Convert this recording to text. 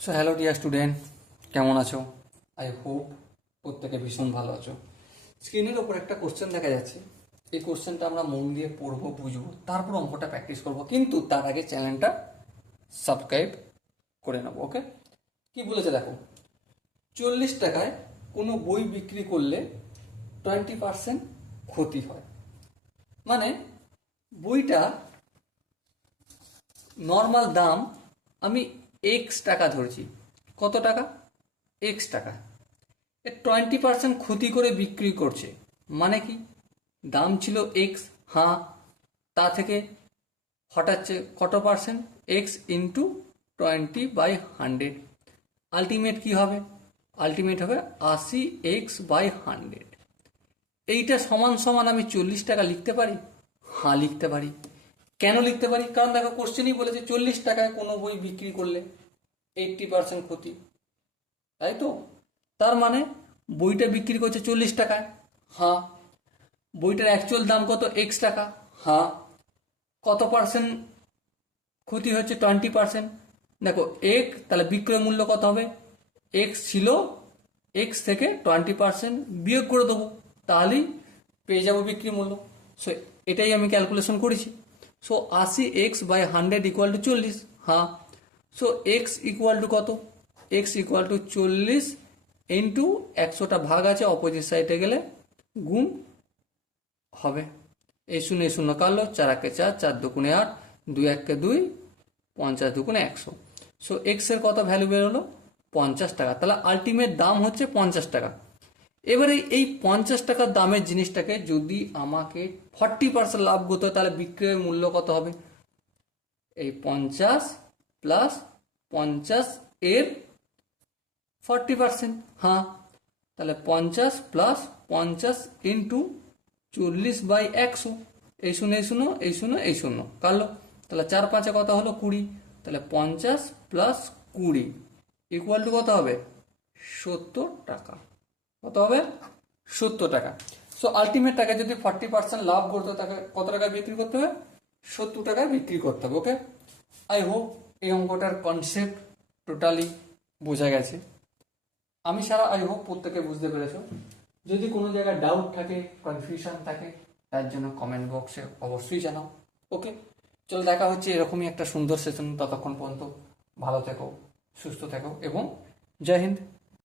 So hello dear student, কেমন আছো? I hope প্রত্যেকে ভীষণ ভালো আছো। স্ক্রিনের ওপর একটা কোশ্চেন দেখা যাচ্ছে। এই কোশ্চেনটা আমরা মন দিয়ে পড়বো, বুঝবো, তারপর অঙ্কটা প্র্যাকটিস করবো, কিন্তু তার আগে চ্যানেলটা সাবস্ক্রাইব করে নেবো। ওকে, কি বলেছে দেখো, 40 টাকায় কোনো বই বিক্রি করলে 20% ক্ষতি হয়। মানে বইটা নর্মাল দাম আমি এক্স টাকা ধরছি। কত টাকা? এক্স টাকা। এ 20% ক্ষতি করে বিক্রি করছে। মানে কি, দাম ছিল এক্স, হ্যাঁ, তা থেকে হটাচ্ছে কত পার্সেন্ট? X into 20/100। আলটিমেট কি হবে? আলটিমেট হবে 80x/100। এইটা সমান সমান আমি 40 টাকা লিখতে পারি? হ্যাঁ, লিখতে পারি। কেন লিখতে পারি? কারণ দেখো, কোশ্চেনই বলেছে 40 টাকায় কোনো বই বিক্রি করলে 80% ক্ষতি, তাই তো? তার মানে বইটা বিক্রি করছে 40 টাকায়, হ্যাঁ। বইটার অ্যাকচুয়াল দাম কত? এক্স টাকা, হ্যাঁ। কত পার্সেন্ট ক্ষতি হচ্ছে? 20%। দেখো এক, তাহলে বিক্রয় মূল্য কত হবে? এক্স ছিল, এক্স থেকে 20% বিয়োগ করে দেবো, তাহলেই পেয়ে যাবো বিক্রি মূল্য। সো এটাই আমি ক্যালকুলেশন করেছি। সো 80x/100 ইকুয়াল টু 40, হ্যাঁ। সো এক্স ইকুয়াল টু কত? এক্স ইকুয়াল টু 40 ইন্টু 100টা ভাগ আছে, অপোজিট সাইডে গেলে গুণ হবে। এই শূন্য এই শূন্য কাটলো, 4 4, 4 2 8, 2 1 2, 50 2 100। সো এক্স এর কত ভ্যালু বেরোলো? 50 টাকা। তাহলে আলটিমেট দাম হচ্ছে 50 টাকা। এবারে এই 50 টাকার দামের জিনিসটাকে যদি আমাকে 40% লাভ করতে হয়, তাহলে বিক্রয়ের মূল্য কত হবে? এই 50 প্লাস 50 এর 40%, হ্যাঁ। তাহলে 50 প্লাস 50 ইন্টু 40/100। এই শূন্য এই শূন্য এই শূন্য এই শূন্য কাটলো, তাহলে 4 5 কত হলো? 20। তাহলে 50 প্লাস 20 ইকুয়াল টু কত হবে? 70 টাকা। কত হবে? 70 টাকা। সো আলটিমেট টাকা যদি 40% লাভ করতে হয়, তাকে কত টাকা বিক্রি করতে হবে? 70 টাকায় বিক্রি করতে হবে। ওকে, আই হোপ এই অঙ্কটার কনসেপ্ট টোটালি বোঝা গেছে। আমি সারা আই হোপ প্রত্যেকে বুঝতে পেরেছো। যদি কোনো জায়গায় ডাউট থাকে, কনফিউশন থাকে, তার জন্য কমেন্ট বক্সে অবশ্যই জানাও। ওকে, চলো দেখা হচ্ছে এরকমই একটা সুন্দর সেশন। ততক্ষণ পর্যন্ত ভালো থেকো, সুস্থ থেকো এবং জয় হিন্দ।